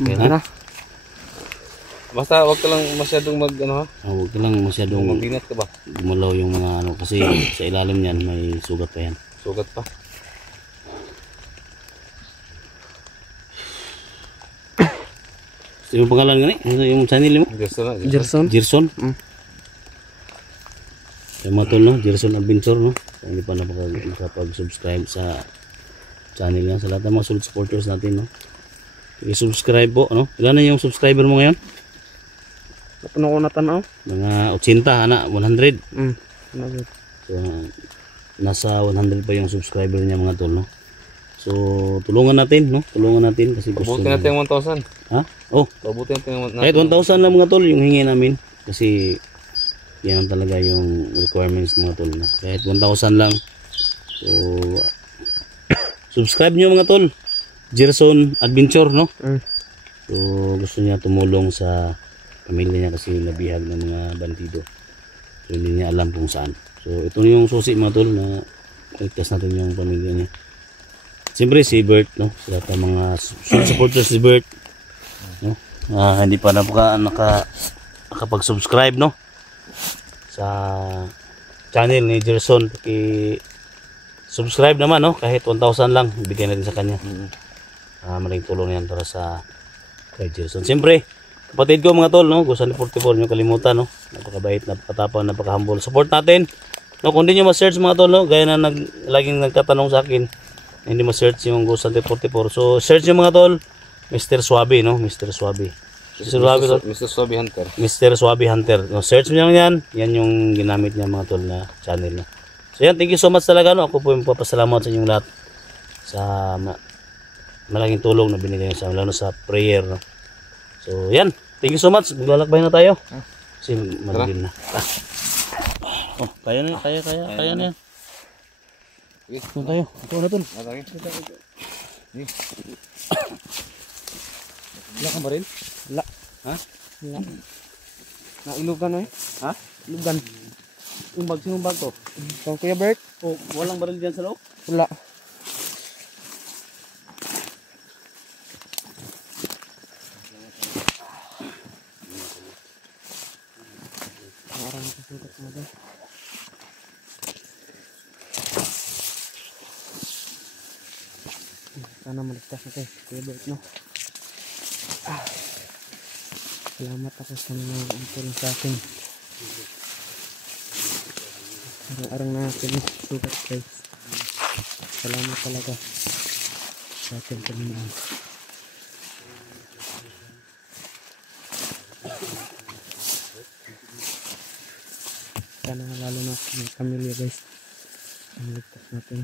Okay na. Basta wag ka lang masyadong ano ha? Huwag ka lang masyadong Magbinat ka ba? gumalaw yung mga ano kasi sa ilalim niyan may sugat pa yan. Sugat pa. Yung pangalan gani? Yung channel mo? Gerson. Gerson. Yung mga tol, no? Gerson Adventure, no? Kung hindi pa nakapag-subscribe sa channel niya, sa lahat ng mga solid supporters natin, no? I-subscribe po, no? Ilan na yung subscriber mo ngayon? Napuno ko na tanaw. Mga 80, ana, 100. So, nasa 100 pa yung subscriber niya, mga tol, no? So, tulungan natin, no? Tulungan natin kasi gusto Pabuti natin yung 1,000. Ha? Oh, Pabuti natin yung 1,000. kahit 1,000 lang mga tol yung hingi namin kasi yan talaga yung requirements mga tol, no? Kahit 1,000 lang. So, subscribe nyo mga tol. Gerson Adventure, no? So, gusto niya tumulong sa pamilya niya kasi nabihag ng mga bandido. So, hindi niya alam kung saan. So, ito yung susi mga tol na ligtas natin yung pamilya niya. Siyempre si Bert, no? Sila pa mga supporters si Bert, no? Hindi pa nakapag-subscribe, no? Sa channel ni Gerson. Subscribe naman, no? Kahit 1,000 lang bigyan natin sa kanya. Malaking tulong yan para sa kay Gerson. Siyempre kapatid ko mga tol, no? Gusali 44 nyo kalimutan, no? Napakabait, napakatapang, napaka-humble. Support natin, no? Kung hindi nyo ma-search mga tol, no? Gaya na laging nagtatanong sa akin, hindi ma-search yung Gusali 44. So search nyo mga tol, Mr. Suabe, no? Mr. Suabe. Mr. Suabe, tol. Mr. Suabe Hunter. Mr. Suabe Hunter. No, search mo lang yan. Yan yung ginamit niya mga tol na channel, no? So yan, thank you so much talaga, no? Ako po yung papasalamat sa inyong lahat sa malaking tulong na binigay sa lalo sa prayer, no? So yan, thank you so much. Maglalakbay na tayo kasi madilim na. Oh, kaya na yan. Ito tayo. Ito na tol. Wala kang baril? Wala. Ha? Wala. Nailugan eh. Ha? Ilugan. Yung bag, sinong bag to? Ito Kuya Bert. Oh, walang baril dyan sa loob? Wala. Parang nakasukat mo ba? Sana maligtas natin Kuya Bert, no? Salamat ako sa mga tulong sa akin. Arang-arang na akin sugat guys. Salamat talaga sa akin Panginoon. Sana lalo na sa mga pamilya guys. Ang ligtas natin.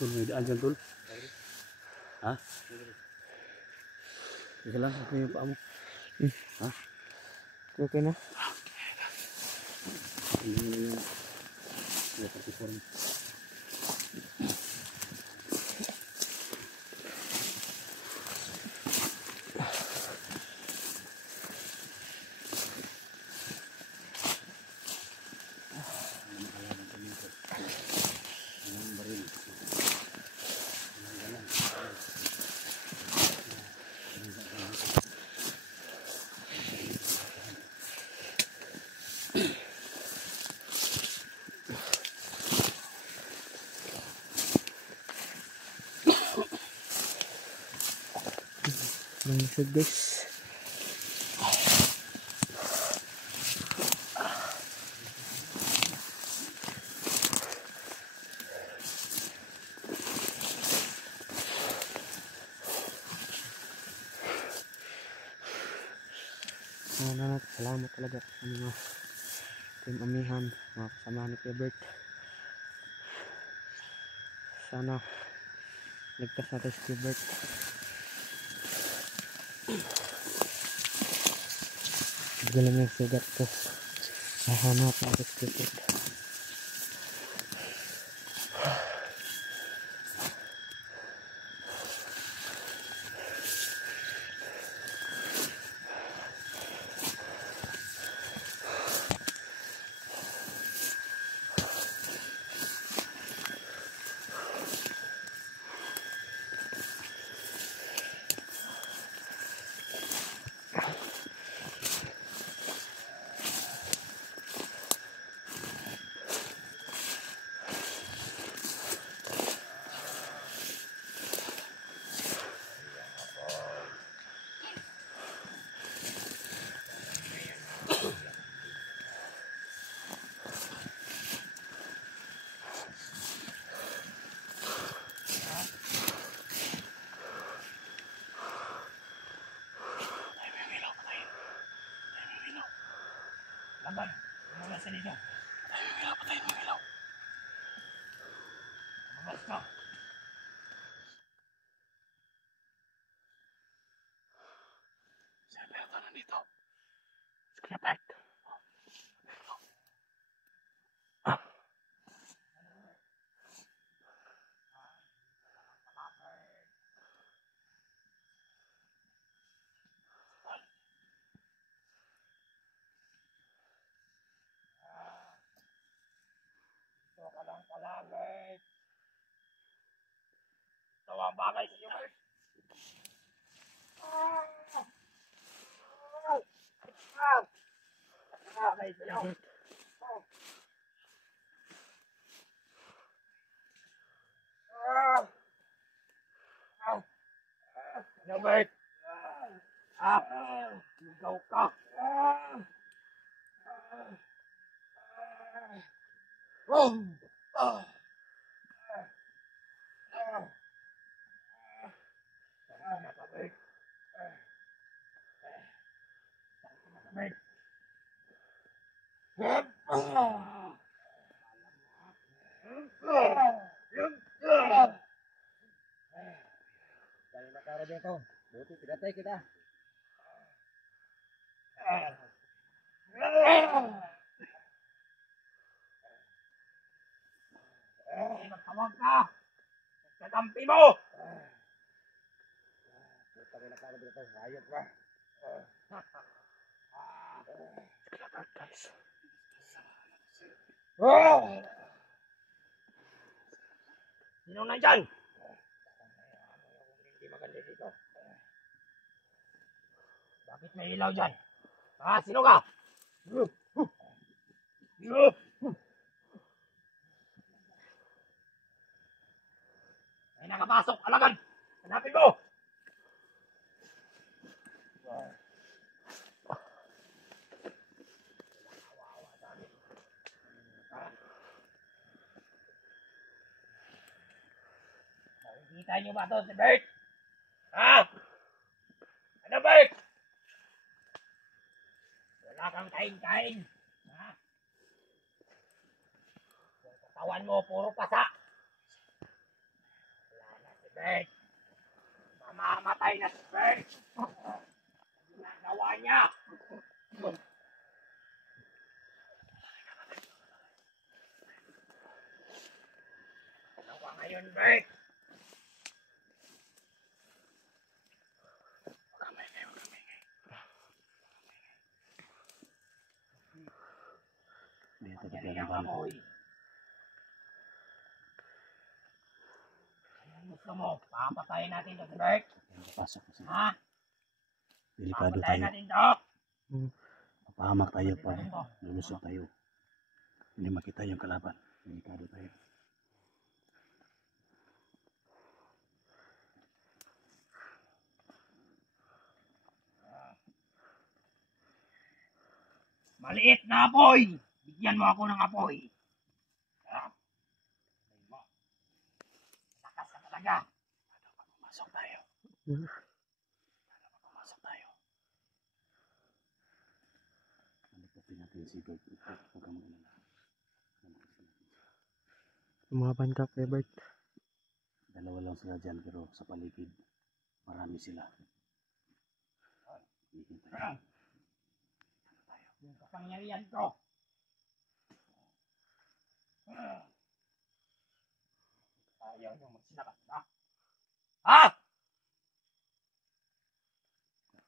Tul, may daan dyan, tul. Ha? Ika lang, ako yung paa mo. Ha? Okay na? Hindi mo yung 34. Langsig guys. Salamat talaga sa mga team amihan, mga kasama ni Kuya Bert. Sana ligtas natin si Kuya Bert. Galing yung sugat ko. Hahanap ako si Kuya Bert. Lumabas ka dito. Patayin mo yung ilaw. Lumabas ka. Si Alberto nandito. Kuya Bert. Ito ka lang pala, Bert. Ito ang bagay sa iyo, Bert. Bagay sa iyo. Ano, Bert? Ligaw ka. Dali na tara dito. Buti pinatay kita. Magtawag ka. Kakampi mo. Dali na tara dito. Hayop ka. Guys. Sino nandyan? Hindi maganda dito. Bakit may ilaw dyan? Sino ka? May nakapasok, alagad! Hanapin mo! Nakikita niyo ba ito si Bert? Ano, Bert? Wala kang kain-kain. Yung katawan mo, puro pasa. Wala na si Bert. Mamamatay na si Bert. Ginagawa niya. Ano ka ngayon, Bert? Dito Yan bigyan ako, eh. Anong gusto mo? Papatayin natin to si Bert? Pasok kasi. Delikado Papatayin tayo. natin to? Mapahamak tayo pa. Lulusok tayo. Hindi makita yung kalaban. Delikado tayo. Maliit na apoy! Bigyan mo ako ng apoy. Lakas ka talaga. Pumasok tayo. Pumasok tayo. Malipapin natin si Bert. Huwag kang mag-alala. Lumaban ka kay Bert. Dalawa lang sila dyan pero sa paligid marami sila. Yung kapangyarihan ko. Ayaw nyo magsilakas ba?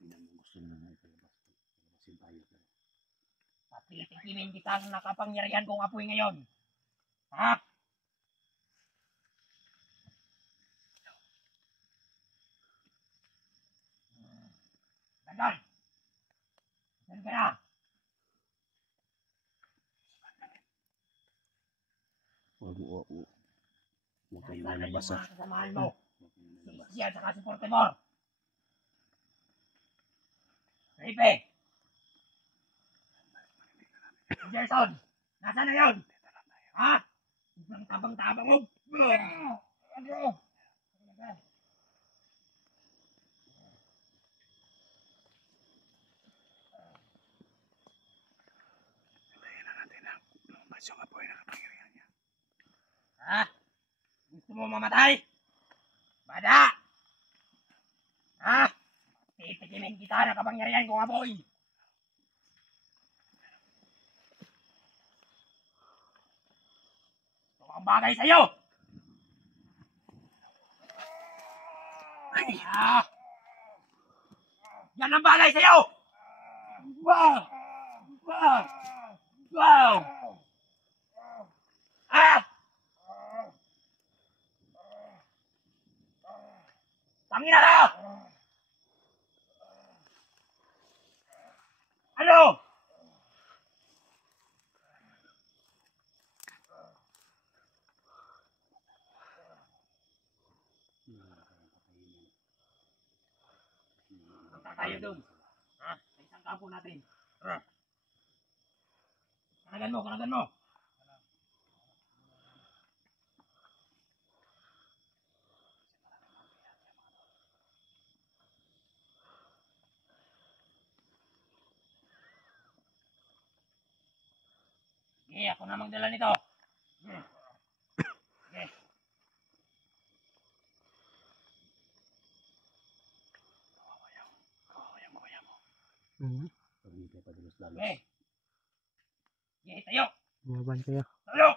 Tingnan mo, gusto na nga ipalabasin tayo. Patitikimin kita ng nakapangyarihan kong apoy ngayon. Dagan! Dagan ka na! Huwag kayo Nasaan na yung lalabas mga kasamahan mo? Huwag kayo lalabas. Si Sian saka si Portemor. Felipe! Si Gerson! Nasaan na yun? Ibang tabang-tabang mo! Ano? mo mamatay? Bada! Ha? Titikimin kita ng kapangyarihan kong apoy. Ito ang bagay sa'yo. Ah! Yan ang bagay sa'yo! Wow! Wow! Wow! Ah! Tangina ka! Ano? Punta tayo doon. Ha? Sa isang kampo natin. Tara. Kanagan mo, kanagan mo. Sige, ako na magdala nito. Sige. Sige. Sige, tayo. Bumaban kayo. Tayo.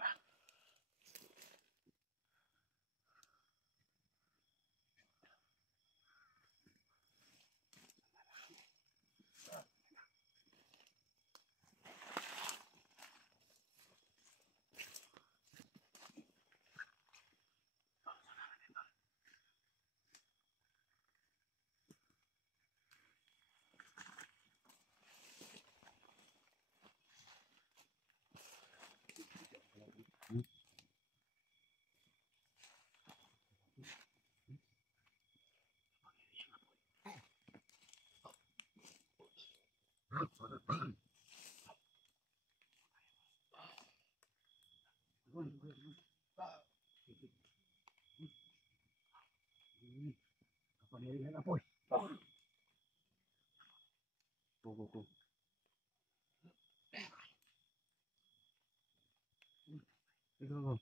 Kapangyarihan apoy. Go. Ikaw.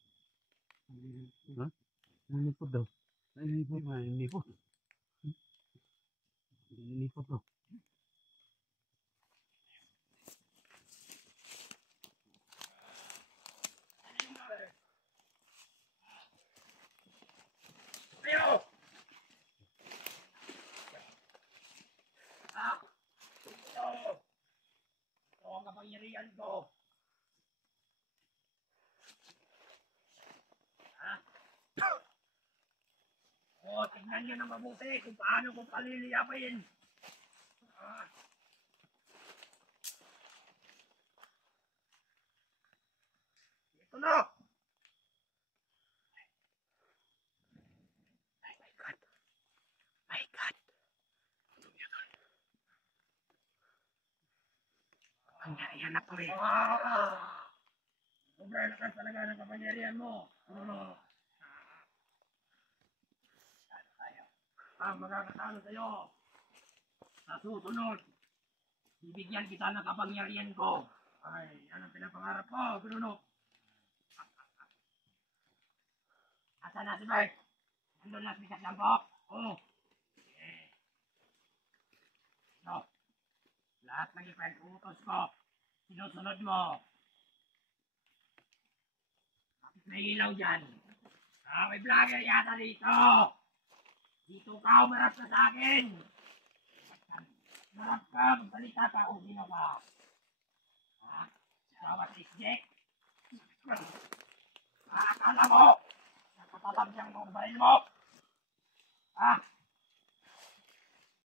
Ha? Nilipot daw. Nilipot. Nilipot. Nilipot daw. Tayo. Ah! Ito. Ito ang kapangyarihan ko. Ha? O, tingnan nyo ng mabuti kung paano ko paliliyapin. Ah. Ito na. My God. Kapangyarihan na po eh. Sobrang lakas talaga ng kapangyarihan mo. Ang magkakatalo sa'yo. Sa susunod, bibigyan kita ng kapangyarihan ko. Ay, yan ang pinapangarap ko, Bruno. Asa na si Bert? Nandun na si Bikat Lampok? Oo. Okay. No. Lahat ng ipag-utos ko, sinusunod mo. Bakit may ilaw dyan? May vlogger yata dito. Dito ka, umarap ka sa akin. Umarap ka, magsalita ka kung sino ka. Ha? Bawat isjek. Akala mo, nakatatab niyang mong baril mo. Ha?